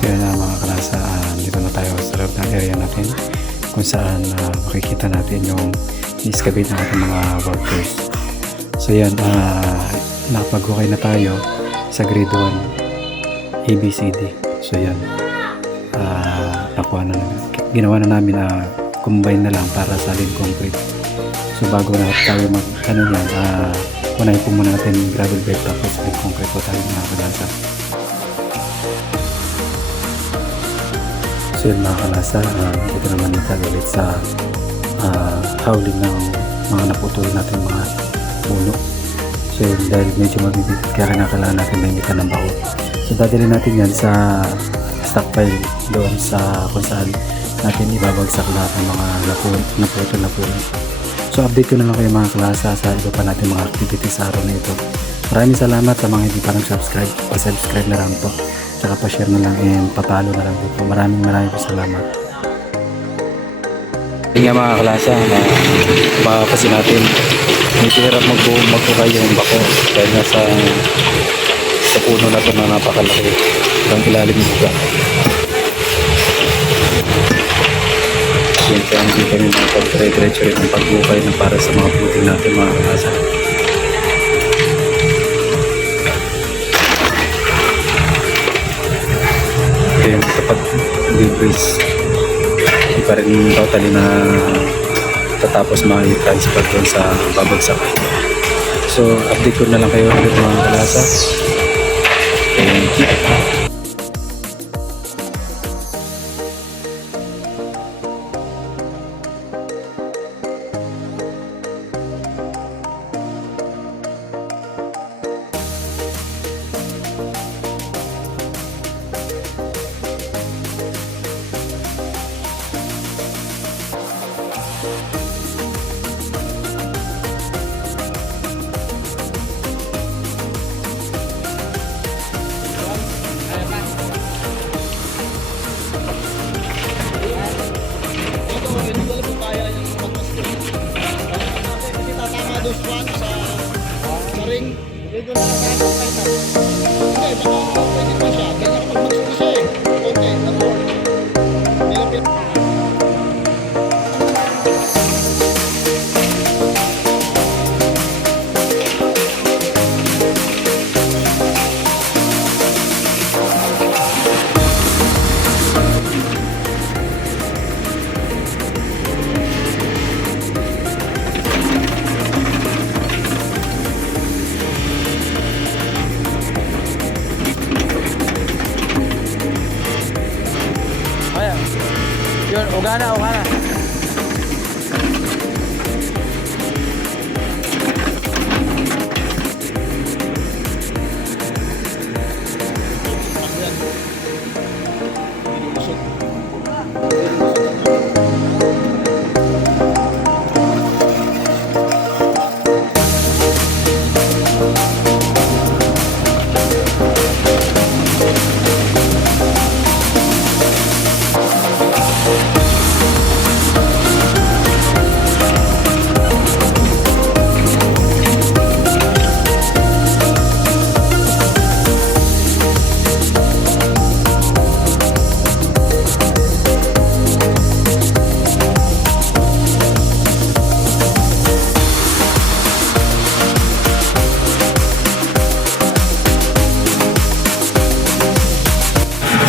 So yun na mga kalasa, uh, dito na tayo sa loob ng area natin kung saan uh, makikita natin yung ni-excavate na ating mga workers. So yan, uh, nakapag-okay na tayo sa grade 1 ABCD. So yan, uh, nakuha na. Ginawa na namin uh, combine na lang para sa lead concrete. So bago na tayo mag, ano yan, uh, kunahin po muna natin gravel bed tapos lead concrete po tayo mga kalasa. So yun mga kalasa, ah, dito naman tayo ulit sa ah, howling ng mga naputuloy natin mga puno. So yun, dahil medyo mabibigat kaya kinakailangan natin mainitan ng bao. So dadali natin yan sa stockpile doon sa kung saan natin ibabagsak lahat ng mga napun, naputo na puno. So update ko na lang kayo mga klasa sa iba pa natin mga activities sa araw na ito. Maraming salamat sa mga hindi pa nag-subscribe. Pa-subscribe na lang po. Tsaka pa-share na lang and papalo na lang po. Maraming maraming salamat. Nga mga klasa, uh, kasi natin, medyo hirap magbu magbukay yung bako dahil nga sa sa puno na ito na napakalaki ang ilalim ng. Yun kaya hindi kami makapag-diretso rin ng pagbukay na para sa mga puting natin mga klasa. Yung kapag debris hindi pa rin totally na tatapos ma-transfer doon sa babagsak. So, update ko na lang kayo ulit mga kalasa. Thank you. Yun, uga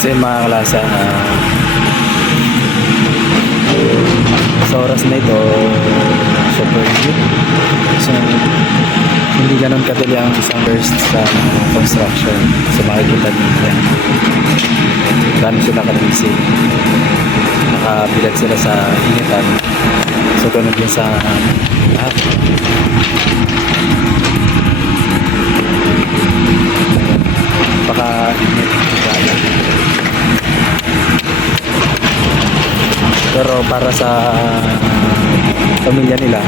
Kasi mga kalasa, ah, sa oras na ito, super good. So, hindi ganun kadali ang isang burst sa construction. So, makikita ninyo yan. Gano'n sila kalisi. Nakabilag sila sa initan. So, ganun din sa lahat. Para sa pamilya nila,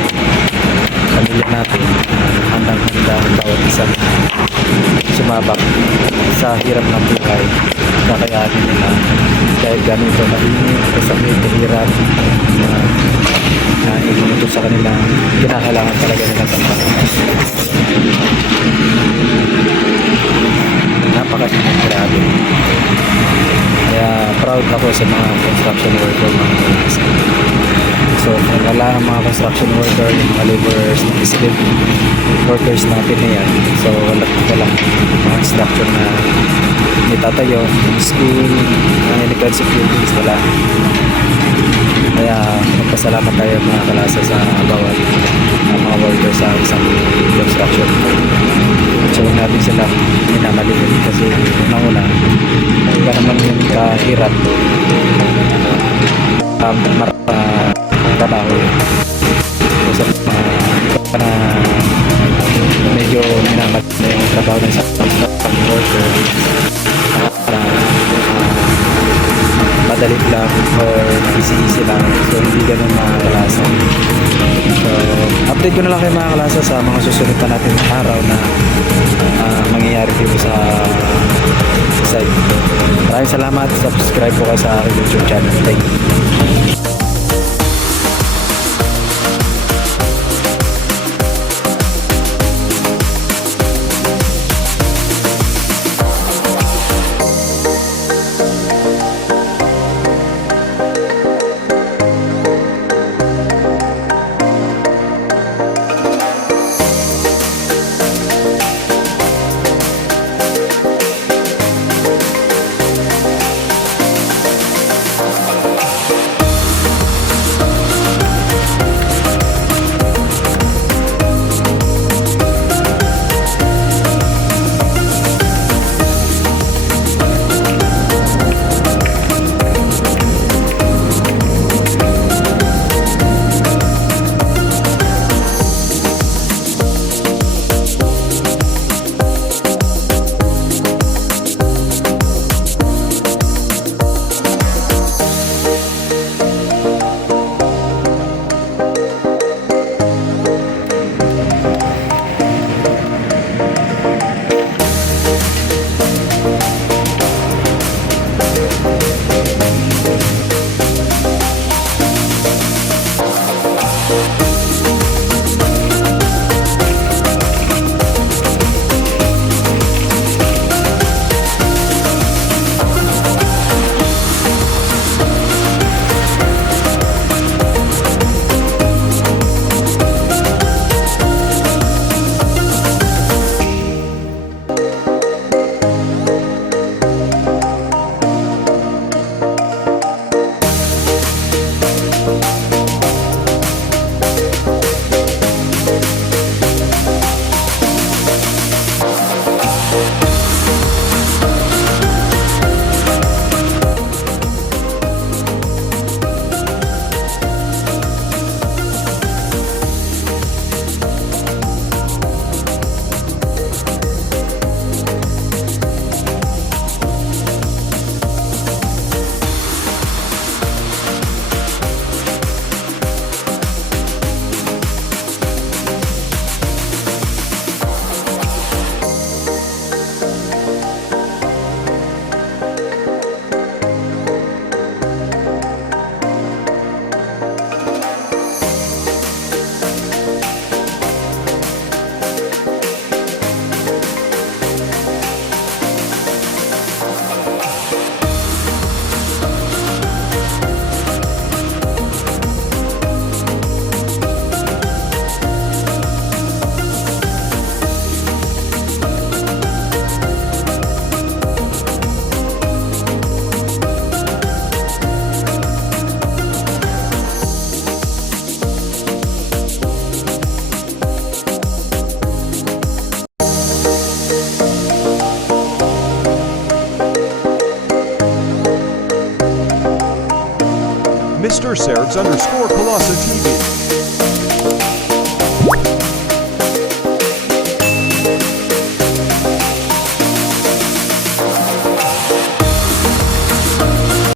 pamilya natin, handang handa ang bawat isa. Sumabak sa hirap ng buhay. Kakayanin nila. Dahil ganito mainit, kasakit, hirap na na ito sa kanila kinakailangan talaga nila sa napaka grabe kaya proud ako sa mga construction worker mga kalasa So, wala ang mga construction worker, yung mga laborers, mga skilled workers natin na yan. So, wala wala mga structure na itatayo, school, mga defensive buildings, wala. Kaya magpasalamat tayo mga kalasa sa bawat uh, mga workers sa isang construction. So, huwag natin sila minamaliit kasi una-una, hindi ka naman yung kahirap um, uh, trabaho. Kasi mga na medyo minamat na yung trabaho ng isang worker para uh, madali lang or easy-easy lang. So, hindi ganun mga kalasa. So, update ko na lang kayo mga kalasa sa mga susunod pa natin na araw na ah, mangyayari dito sa site. Maraming salamat. Subscribe po kayo sa aking YouTube channel. Thank you. Mr. Sergs underscore Colossa TV.